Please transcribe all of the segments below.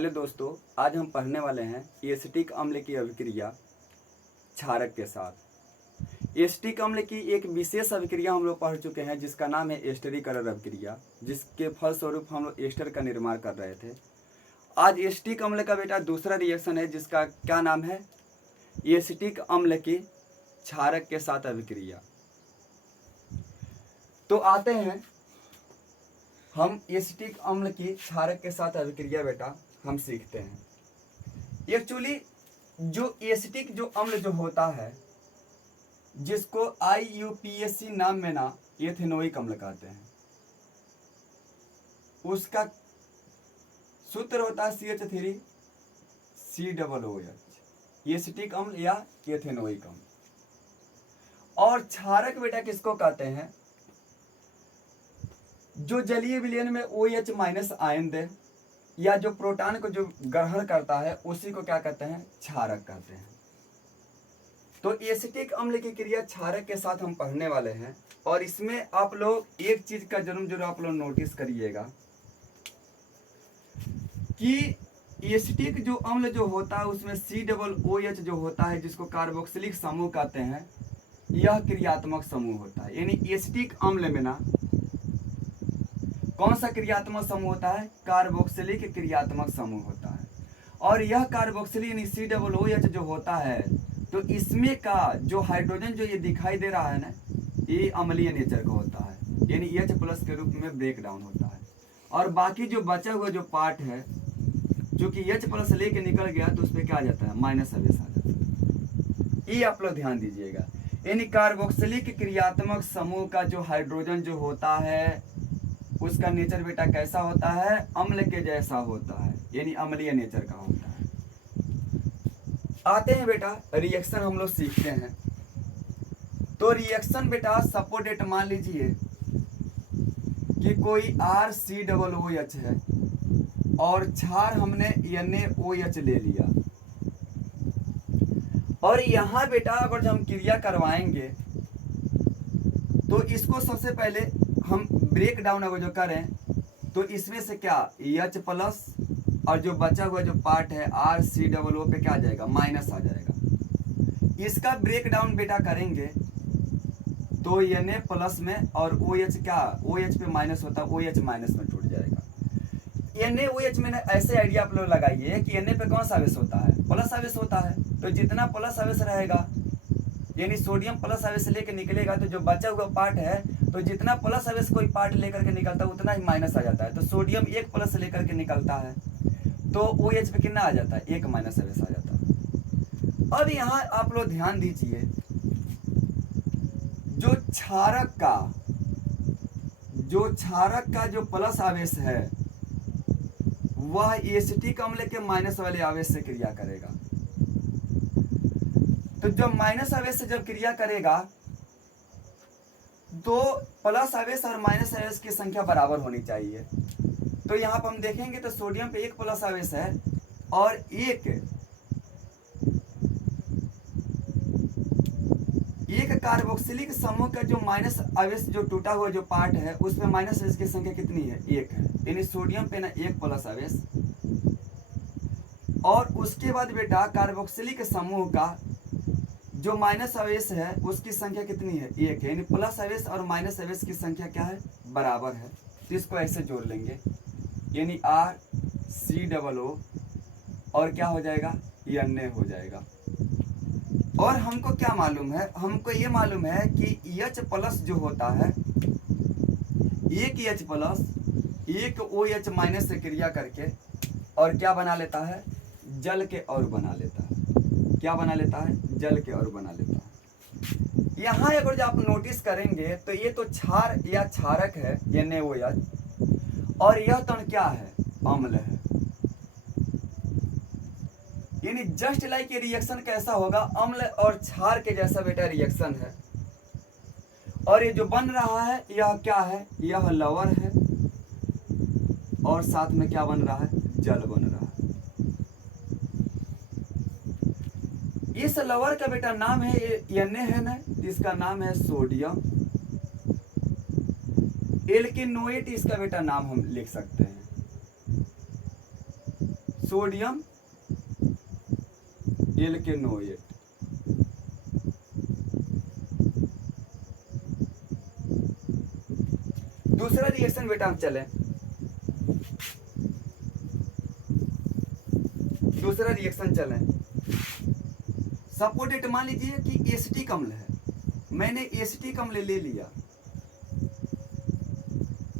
Hello दोस्तों, आज हम पढ़ने वाले हैं एसिटिक अम्ल की अभिक्रिया क्षारक के साथ। एसिटिक अम्ल की एक विशेष अभिक्रिया हम लोग पढ़ चुके हैं जिसका नाम है एस्टरीकरण अभिक्रिया, जिसके फलस्वरूप हम लोग एस्टर का निर्माण कर रहे थे। आज एसिटिक अम्ल का बेटा दूसरा रिएक्शन है जिसका क्या नाम है, एसिटिक अम्ल की क्षारक के साथ अभिक्रिया। तो आते हैं हम एसिटिक अम्ल की क्षारक के साथ अभिक्रिया बेटा हम सीखते हैं। एक्चुअली जो एसिटिक जो अम्ल जो होता है जिसको IUPAC नाम में ना एथेनोइक अम्ल कहते हैं, उसका सूत्र होता है CH3COOH, एसिटिक अम्ल या एथेनोइक अम्ल। और क्षारक बेटा किसको कहते हैं, जो जलीय विलयन में OH माइनस आयन दे या जो प्रोटॉन को जो ग्रहण करता है उसी को क्या कहते हैं, क्षारक कहते हैं। तो एसिटिक अम्ल की क्रिया क्षारक के साथ हम पढ़ने वाले हैं और इसमें आप लोग एक चीज का जरूर आप लोग नोटिस करिएगा कि एसिटिक जो अम्ल जो होता है उसमें COOH जो होता है जिसको कार्बोक्सिलिक समूह कहते हैं, यह क्रियात्मक समूह होता है। यानी एसिटिक अम्ल में ना कौन सा क्रियात्मक समूह होता है, कार्बोक्सिलिक क्रियात्मक समूह होता है। और यह कार्बोक्सिलिक यानी COOH जो होता है तो इसमें का जो हाइड्रोजन जो ये दिखाई दे रहा है ना, ये अम्लीय नेचर का होता है, यानी H+ के रूप में ब्रेक डाउन होता है। और बाकी जो बचा हुआ जो पार्ट है जो कि H+ लेके निकल गया तो उस पर क्या आ जाता है, माइनस आवेश आ जाता है। ये आप लोग ध्यान दीजिएगा। यानी कार्बोक्सिलिक क्रियात्मक समूह का जो हाइड्रोजन जो होता है उसका नेचर बेटा कैसा होता है, अम्ल के जैसा होता है, यानी अम्लीय नेचर का होता है। आते हैं बेटा रिएक्शन हम लोग सीखते हैं। तो रिएक्शन बेटा सपोर्टेट मान लीजिए कि कोई RCOOH है और क्षार हमने NaOH ले लिया और यहाँ बेटा अगर हम क्रिया करवाएंगे तो इसको सबसे पहले हम ब्रेक डाउन अगर जो करें तो इसमें से क्या H+ और जो बचा हुआ जो पार्ट है RCOO पे क्या आ जाएगा, माइनस आ जाएगा। इसका ब्रेक डाउन बेटा करेंगे तो Na+ में और OH क्या, OH पे माइनस होता है, OH माइनस में टूट जाएगा। NaOH में ऐसे आइडिया आप लोग लगाइए कि Na पे कौन सा आवेश होता है, प्लस आवेश होता है। तो जितना प्लस आवेश रहेगा यानी सोडियम प्लस आवेश लेकर निकलेगा तो जो बचा हुआ पार्ट है तो जितना प्लस आवेश कोई पार्ट लेकर के निकलता है उतना ही माइनस आ जाता है। तो सोडियम 1+ लेकर के निकलता है तो OH पे कितना आ जाता है, 1 माइनस आवेश आ जाता है। अब यहाँ आप लोग ध्यान दीजिए, जो क्षारक का जो प्लस आवेश है वह एसिटिक अम्ल के माइनस वाले आवेश से क्रिया करेगा। तो जब माइनस आवेश से जब क्रिया करेगा तो प्लस आवेश और माइनस आवेश की संख्या बराबर होनी चाहिए। तो यहाँ पर हम देखेंगे तो सोडियम पे 1 प्लस आवेश है और एक कार्बोक्सिलिक समूह का जो माइनस आवेश जो टूटा हुआ जो पार्ट है उसमें माइनस आवेश की संख्या कितनी है, 1 है। यानी सोडियम पे ना 1 प्लस आवेश और उसके बाद बेटा कार्बोक्सिलिक समूह का जो माइनस आवेश है उसकी संख्या कितनी है, 1 है। यानी प्लस आवेश और माइनस आवेश की संख्या क्या है, बराबर है। तो इसको ऐसे जोड़ लेंगे यानी RCOO और क्या हो जाएगा, Na हो जाएगा। और हमको क्या मालूम है, हमको ये मालूम है कि H+ जो होता है, एक H+ एक OH माइनस से क्रिया करके और क्या बना लेता है, जल के और बना लेता है। क्या बना लेता है, जल के और बना लेता है। यहाँ अगर जो आप नोटिस करेंगे तो ये तो क्षार या क्षारक है NaOH और यह तो क्या है, अम्ल है। यानी जस्ट लाइक ये रिएक्शन कैसा होगा, अम्ल और क्षार के जैसा बेटा रिएक्शन है। और ये जो बन रहा है यह क्या है, यह लवण है और साथ में क्या बन रहा है, जल बन रहा है। इस लवण का बेटा नाम है Na है ना, इसका नाम है सोडियम। एल्केनोएट इसका बेटा नाम हम लिख सकते हैं। Sodium alkanoate. दूसरा रिएक्शन बेटा हम चले, दूसरा रिएक्शन चले। सपोर्टेड मान लीजिए कि एसिटिक अम्ल है, मैंने एसिटिक अम्ल ले लिया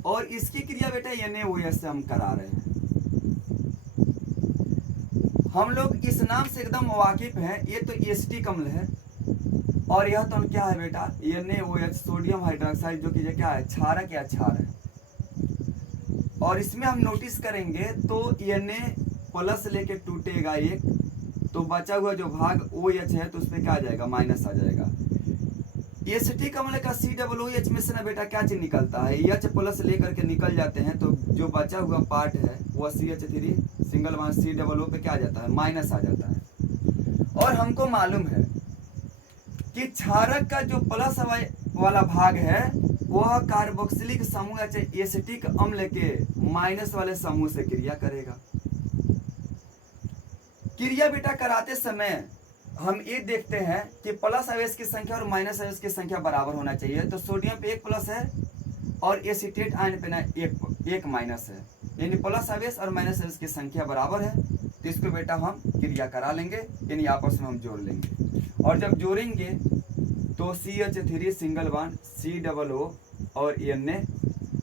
और इसकी क्रिया बेटा NaOH से हम करा रहे हैं। हम लोग इस नाम से एकदम वाकिफ हैं, ये तो एसिटिक अम्ल है और यह तो क्या है बेटा NaOH सोडियम हाइड्रोक्साइड, जो कि क्या है क्षारक या क्षार है। और इसमें हम नोटिस करेंगे तो Na+ लेके टूटेगा एक, तो बचा हुआ जो भाग OH है तो उसमें क्या आ जाएगा माइनस आ जाएगा। एसिटिक अम्ल का COOH में से ना बेटा क्या चीज निकलता है H+ लेकर के निकल जाते हैं, तो जो बचा हुआ पार्ट है वह CH3 सिंगल बॉन्ड COO पे क्या आ जाता है माइनस आ जाता है। और हमको मालूम है कि क्षारक का जो प्लस वाला भाग है वह कार्बोक्सिलिक समूह या एसिटिक अम्ल के माइनस वाले समूह से क्रिया करेगा। क्रिया बेटा कराते समय हम ये देखते हैं कि प्लस आवेश की संख्या और माइनस आवेश की संख्या बराबर होना चाहिए। तो सोडियम पे 1 प्लस है और एसीटेट आयन पे ना एक माइनस है, यानी प्लस आवेश और माइनस आवेश की संख्या बराबर है। तो इसको बेटा हम क्रिया करा लेंगे, यानी आपस में हम जोड़ लेंगे। और जब जोड़ेंगे तो CH3 सिंगल बॉन्ड COO और Na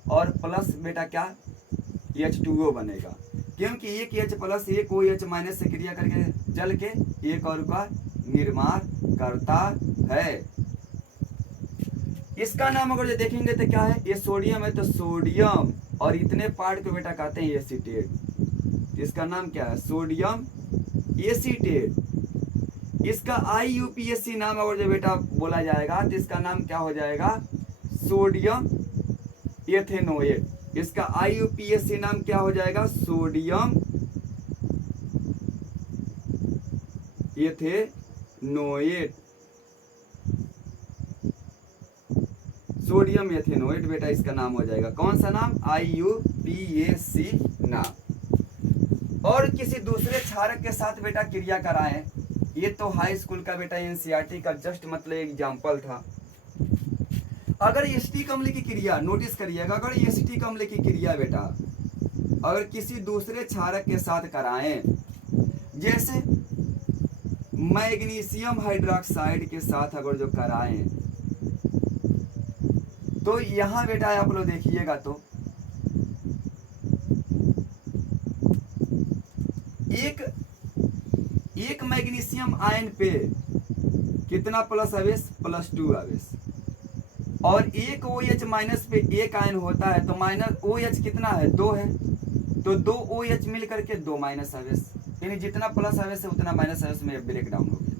और प्लस बेटा क्या H2O बनेगा, क्योंकि एक H+ एक OH- से क्रिया करके जल के एक और का निर्माण करता है। इसका नाम अगर जो देखेंगे तो क्या है, ये सोडियम है तो सोडियम और इतने पार्ट को बेटा कहते हैं एसीटेट। इसका नाम क्या है सोडियम एसीटेट। इसका IUPAC नाम अगर जो बेटा बोला जाएगा तो इसका नाम क्या हो जाएगा सोडियम एथेनोएट। इसका IUPAC नाम क्या हो जाएगा सोडियम एथेनोएट। सोडियम एथेनोएट बेटा इसका नाम हो जाएगा, कौन सा नाम IUPAC नाम। और किसी दूसरे क्षारक के साथ बेटा क्रिया कराएं, ये तो हाई स्कूल का बेटा NCERT का जस्ट मतलब एग्जाम्पल था। अगर एसिटिक अम्ल की क्रिया नोटिस करिएगा, अगर एसिटिक अम्ल की क्रिया बेटा अगर किसी दूसरे क्षारक के साथ कराएं, जैसे मैग्नीशियम हाइड्रोक्साइड के साथ अगर जो कराएं, तो यहां बेटा आप लोग देखिएगा तो एक मैग्नीशियम आयन पे कितना प्लस आवेश +2 आवेश, और एक OH- पे एक आयन होता है तो माइनस OH कितना है 2 है, तो 2 OH मिल करके 2 माइनस आवेश, यानी जितना प्लस आवेश है उतना माइनस आवेश में ब्रेक डाउन हो गया।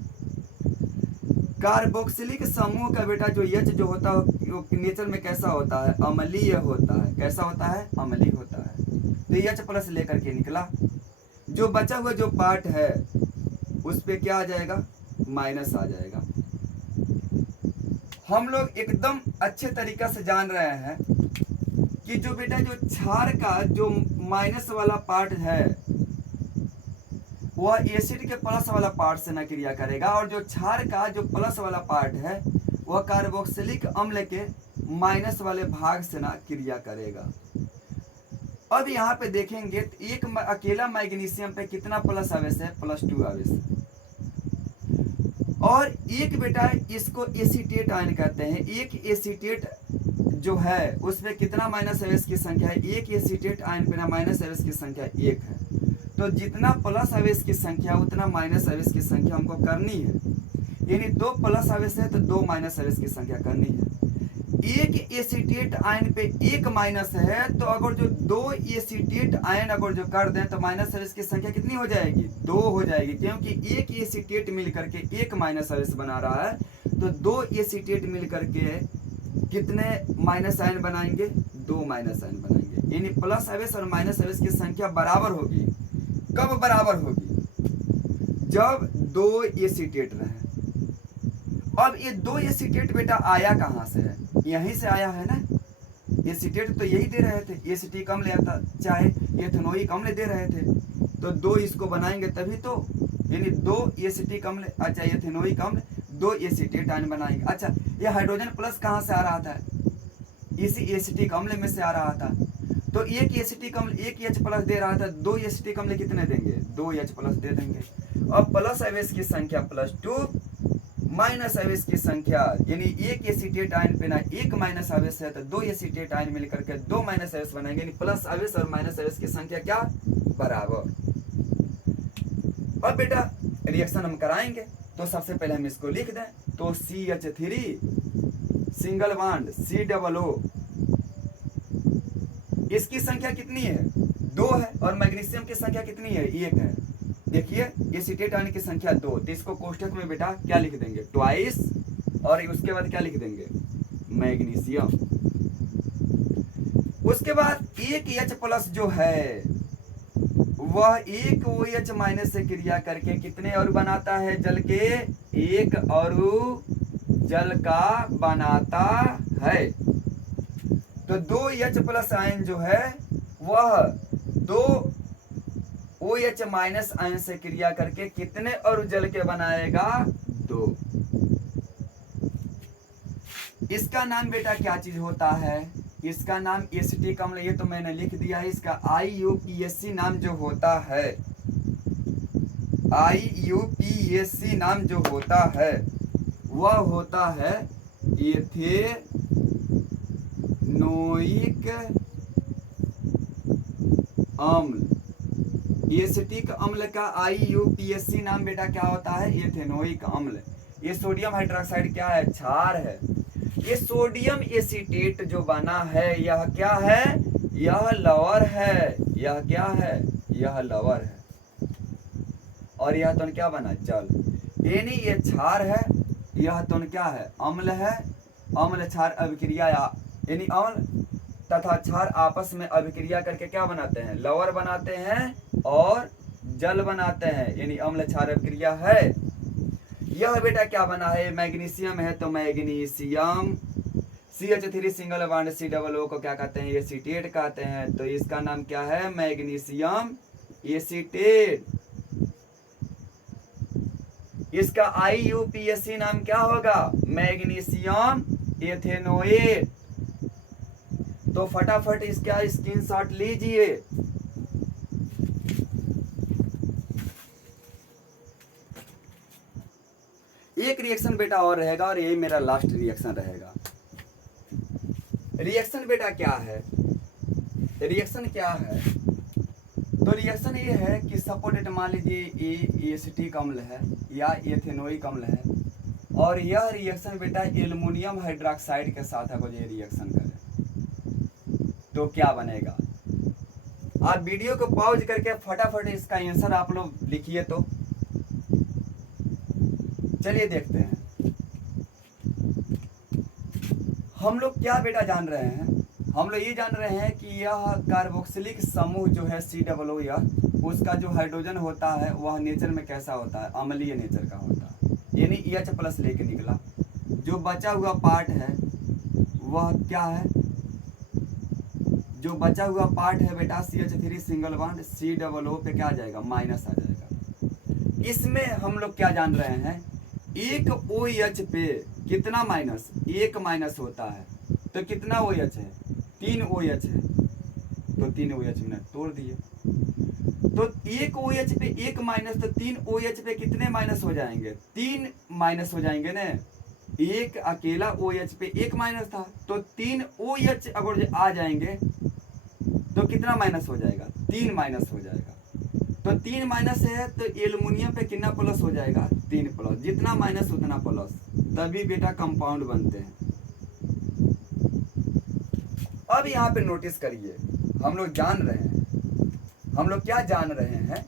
कार्बोक्सिलिक समूह का बेटा जो H जो होता है नेचर में कैसा होता है अम्लीय होता है, कैसा होता है अम्लीय होता है। तो H+ लेकर के निकला, जो बचा हुआ जो पार्ट है उस पे क्या आ जाएगा माइनस आ जाएगा। हम लोग एकदम अच्छे तरीका से जान रहे हैं कि जो बेटा जो क्षार का जो माइनस वाला पार्ट है वह एसिड के प्लस वाला पार्ट से ना क्रिया करेगा, और जो क्षार का जो प्लस वाला पार्ट है वह कार्बोक्सिलिक अम्ल के माइनस वाले भाग से ना क्रिया करेगा। अब यहाँ पे देखेंगे तो एक अकेला मैग्नीशियम पे कितना प्लस आवेश है +2 आवेश है, और एक बेटा इसको एसीटेट आयन कहते हैं। एक एसीटेट जो है उसमें कितना माइनस आवेश की संख्या है, एक एसीटेट आयन पे ना माइनस आवेश की संख्या 1 है। तो जितना प्लस आवेश की संख्या उतना माइनस आवेश की संख्या हमको करनी है, यानी 2 प्लस आवेश है तो 2 माइनस आवेश की संख्या करनी है। एक एसीटेट आयन पे 1 माइनस है, तो अगर जो 2 एसीटेट आयन अगर जो कर दें तो माइनस आवेश की संख्या कितनी हो जाएगी 2 हो जाएगी, क्योंकि एक एसीटेट मिल करके 1 माइनस आवेश बना रहा है। तो 2 एसीटेट मिल करके कितने माइनस आयन बनाएंगे 2 माइनस आयन बनाएंगे, यानी प्लस आवेश और माइनस आवेश की संख्या बराबर होगी। कब बराबर होगी जब 2 एसीटेट रहे। अब ये 2 एसीटेट बेटा आया कहाँ से है, यहीं से आया है ना। एसीटेट तो यही दे रहे थे, एसिटिक अम्ल आता चाहे एथेनोइक अम्ल दे रहे थे, तो 2 इसको बनाएंगे तभी तो, यानी 2 एसिटिक अम्ल, अच्छा एथेनोइक अम्ल 2 एसीटेट आयन बनाएंगे। अच्छा ये हाइड्रोजन प्लस कहाँ से आ रहा था, इसी एसिटिक अम्ल में से आ रहा था। तो एक एसिटिक अम्ल 1 H प्लस दे रहा था, 2 एसिटिक अम्ल कितने देंगे, 2 H प्लस दे देंगे। अब प्लस आवेश की संख्या +2, माइनस आवेश की संख्या, यानी एक एसीटेट आयन पे ना एक माइनस आवेश है तो 2 एसीटेट आयन मिलकर के 2 माइनस आवेश बनाएंगे, यानी प्लस आवेश और माइनस आवेश की संख्या क्या बराबर। अब बेटा रिएक्शन हम कराएंगे, तो सबसे पहले हम इसको लिख दें, तो CH3 सिंगल बॉन्ड COO, इसकी संख्या कितनी है 2 है, और मैग्नीशियम की संख्या कितनी है 1 है। देखिए एसीटेट आयन की संख्या 2, तो इसको कोष्ठक में बेटा क्या लिख देंगे, ट्वाइस, और उसके बाद क्या लिख देंगे मैग्नीशियम। उसके बाद 1 H प्लस जो है वह 1 OH माइनस से क्रिया करके कितने और बनाता है, जल के 1 अणु जल का बनाता है। तो 2 H प्लस आयन जो है वह 2 OH माइनस आयन से क्रिया करके कितने अणु जल के बनाएगा, 2। इसका नाम बेटा क्या चीज होता है, इसका नाम एसिटिक अम्ल, ये तो मैंने लिख दिया है। इसका IUPAC नाम जो होता है, IUPAC नाम जो होता है वह होता है एथेनोइक अम्ल। एसिटिक अम्ल का IUPAC नाम बेटा क्या होता है, एथेनोइक अम्ल। ये सोडियम हाइड्रोक्साइड क्या है, क्षार है। ये सोडियम एसीटेट जो बना है यह क्या है, यह लवण है। यह क्या है, यह लवण है, और यह तो क्या बना, जल। यानी ये क्षार है, यह तो क्या है, अम्ल है। अम्ल क्षार अभिक्रिया, यानी अम्ल तथा क्षार आपस में अभिक्रिया करके क्या बनाते हैं, लवण बनाते हैं और जल बनाते हैं, यानी अम्ल क्षार अभिक्रिया है। यह बेटा क्या बना है, मैग्नीशियम है, तो magnesium. CH3 single bond COO को क्या कहते हैं, एसीटेट कहते हैं, तो इसका नाम क्या है, मैग्नीशियम एसीटेट। इसका IUPAC नाम क्या होगा, मैग्नीशियम एथेनोएट। तो फटाफट इसका स्क्रीनशॉट लीजिए। एक रिएक्शन बेटा और रहेगा, और यही मेरा लास्ट रिएक्शन रहेगा। रिएक्शन बेटा क्या है, रिएक्शन क्या है, तो रिएक्शन ये है कि सपोर्टेड, मान लीजिए ये एसिटिक अम्ल है या एथेनोइक अम्ल है, और यह रिएक्शन बेटा एल्युमिनियम हाइड्रोक्साइड के साथ अगर ये रिएक्शन करे तो क्या बनेगा। आप वीडियो को पॉज करके फटाफट इसका आंसर आप लोग लिखिए। तो चलिए देखते हैं हम लोग क्या बेटा जान रहे हैं। हम लोग ये जान रहे हैं कि यह कार्बोक्सिलिक समूह जो है COO, यह उसका जो हाइड्रोजन होता है वह नेचर में कैसा होता है, अम्लीय नेचर का होता है, यानी H प्लस लेके निकला। जो बचा हुआ पार्ट है वह क्या है, जो बचा हुआ पार्ट है बेटा CH3 सिंगल बॉन्ड COO पे क्या आ जाएगा, माइनस आ जाएगा। इसमें हम लोग क्या जान रहे हैं, एक OH पे कितना माइनस, 1 माइनस होता है, तो कितना OH है, 3 OH है, तो 3 OH मैंने तोड़ दिए। तो 1 OH पे 1 माइनस, तो 3 OH पे कितने माइनस हो जाएंगे, 3 माइनस हो जाएंगे ना। एक अकेला OH पे 1 माइनस था, तो 3 OH अगर आ जाएंगे तो कितना माइनस हो जाएगा, 3 माइनस हो जाएगा। तो 3 माइनस है तो एल्युमिनियम पे कितना प्लस हो जाएगा, 3 प्लस। जितना माइनस उतना प्लस, तभी बेटा कंपाउंड बनते हैं। अब यहाँ पे नोटिस करिए, हम लोग जान रहे हैं, हम लोग क्या जान रहे हैं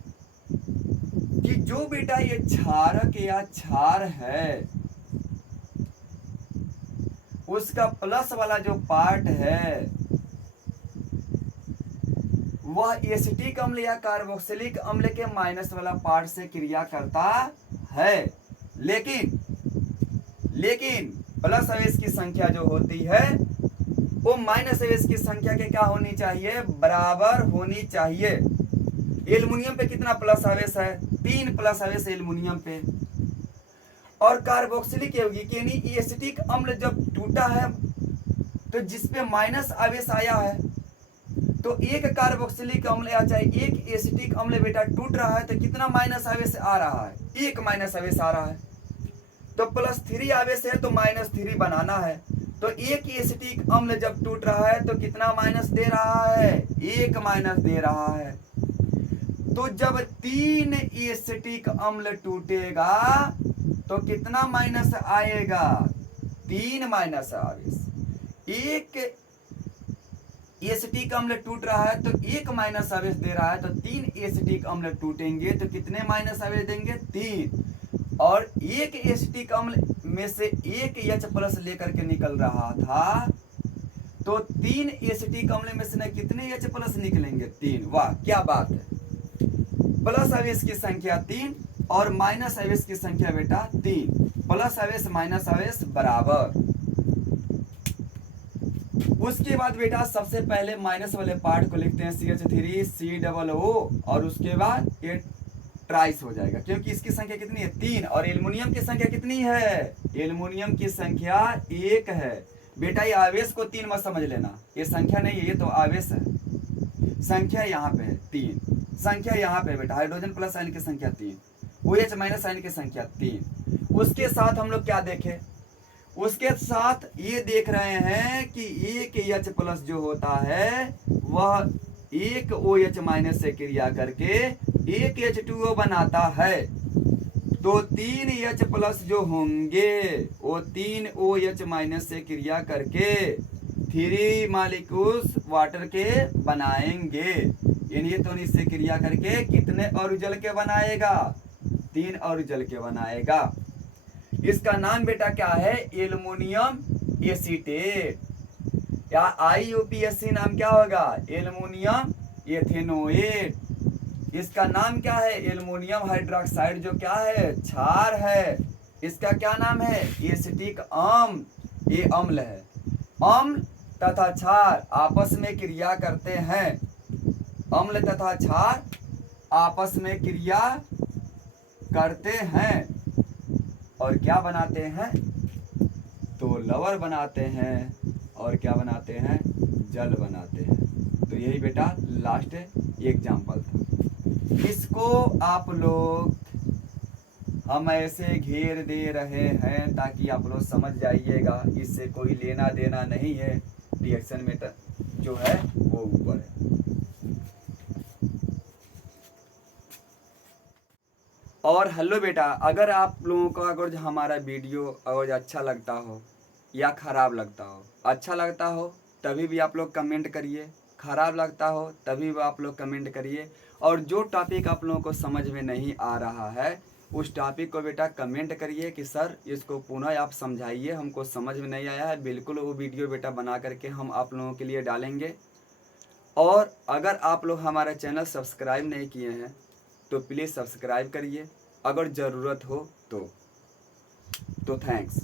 कि जो बेटा ये क्षारक या क्षार है उसका प्लस वाला जो पार्ट है वह एसिटिक अम्ल या कार्बोक्सिलिक अम्ल के माइनस वाला पार्ट से क्रिया करता है। लेकिन प्लस आवेश की संख्या जो होती है वो माइनस आवेश की संख्या के क्या होनी चाहिए, बराबर होनी चाहिए। एल्युमिनियम पे कितना प्लस आवेश है? 3 प्लस आवेश एल्युमिनियम पे। और कार्बोक्सिलिक यौगिक यानी एसिटिक अम्ल जब टूटा है तो जिसपे माइनस आवेश आया है, तो एक कार्बोक्सिलिक अम्ल या चाहे एक एसिटिक अम्ल बेटा टूट रहा है तो कितना माइनस आवेश आ रहा है? 1 माइनस आवेश आ रहा है। तो +3 आवेश है तो -3 बनाना है। तो एक एसिटिक अम्ल जब टूट रहा है तो कितना माइनस दे रहा है? 1 माइनस दे रहा है। तो जब 3 एसिटिक अम्ल टूटेगा तो कितना माइनस आएगा? 3 माइनस आवेश। एक एसिटिक अम्ल टूट रहा है तो 1 माइनस आवेश दे रहा है, तो 3 एसिटिक अम्ल टूटेंगे तो कितने माइनस आवेश देंगे? 3। और एक एसिटिक अम्ल में से एक H+ लेकर के निकल रहा था, तो 3 एसिटिक अम्ल में से कितने H+ निकलेंगे? 3। वाह क्या बात है। प्लस आवेश की संख्या 3 और माइनस आवेश की संख्या बेटा 3। प्लस आवेश माइनस आवेश बराबर। उसके बाद बेटा सबसे पहले माइनस वाले पार्ट को लिखते हैं CH3COO, और उसके बाद ये ट्राइस हो जाएगा, क्योंकि इसकी संख्या कितनी है? 3। और एल्युमिनियम की संख्या कितनी है? एल्युमिनियम की संख्या 1 है। बेटा ये आवेश को 3 मत समझ लेना, ये संख्या नहीं है, ये तो आवेश है। संख्या यहाँ पे है 3, संख्या यहाँ पे बेटा हाइड्रोजन प्लस आयन की संख्या 3, OH माइनस आयन की संख्या 3। उसके साथ हम लोग क्या देखें? उसके साथ ये देख रहे हैं कि एक H+ जो होता है वह एक OH माइनस से क्रिया करके एक H2O बनाता है। तो 3 H+ जो होंगे वो 3 OH माइनस से क्रिया करके 3 मॉलिक्यूल्स वाटर के बनाएंगे। इन्हीं तो इससे क्रिया करके कितने और जल के बनाएगा? 3 और जल के बनाएगा। इसका नाम बेटा क्या है? एल्युमिनियम एसीटेट, या IUPAC नाम क्या होगा? Aluminium ethanoate. इसका नाम क्या है? एल्युमिनियम हाइड्रोक्साइड, जो क्या है? क्षार है। इसका क्या नाम है? एसिटिक अम्ल। ये अम्ल है। अम्ल तथा क्षार आपस में क्रिया करते हैं। अम्ल तथा क्षार आपस में क्रिया करते हैं और क्या बनाते हैं? तो लवण बनाते हैं और क्या बनाते हैं? जल बनाते हैं। तो यही बेटा लास्ट एग्जाम्पल था। इसको आप लोग हम ऐसे घेर दे रहे हैं ताकि आप लोग समझ जाइएगा, इससे कोई लेना देना नहीं है। रिएक्शन मीटर जो है वो ऊपर है। और हेलो बेटा, अगर आप लोगों को अगर हमारा वीडियो अगर अच्छा लगता हो या ख़राब लगता हो, अच्छा लगता हो तभी भी आप लोग कमेंट करिए, ख़राब लगता हो तभी भी आप लोग कमेंट करिए। और जो टॉपिक आप लोगों को समझ में नहीं आ रहा है उस टॉपिक को बेटा कमेंट करिए कि सर इसको पुनः आप समझाइए, हमको समझ में नहीं आया है। बिल्कुल वो वीडियो बेटा बना करके हम आप लोगों के लिए डालेंगे। और अगर आप लोग हमारा चैनल सब्सक्राइब नहीं किए हैं तो प्लीज़ सब्सक्राइब करिए, अगर ज़रूरत हो तो थैंक्स।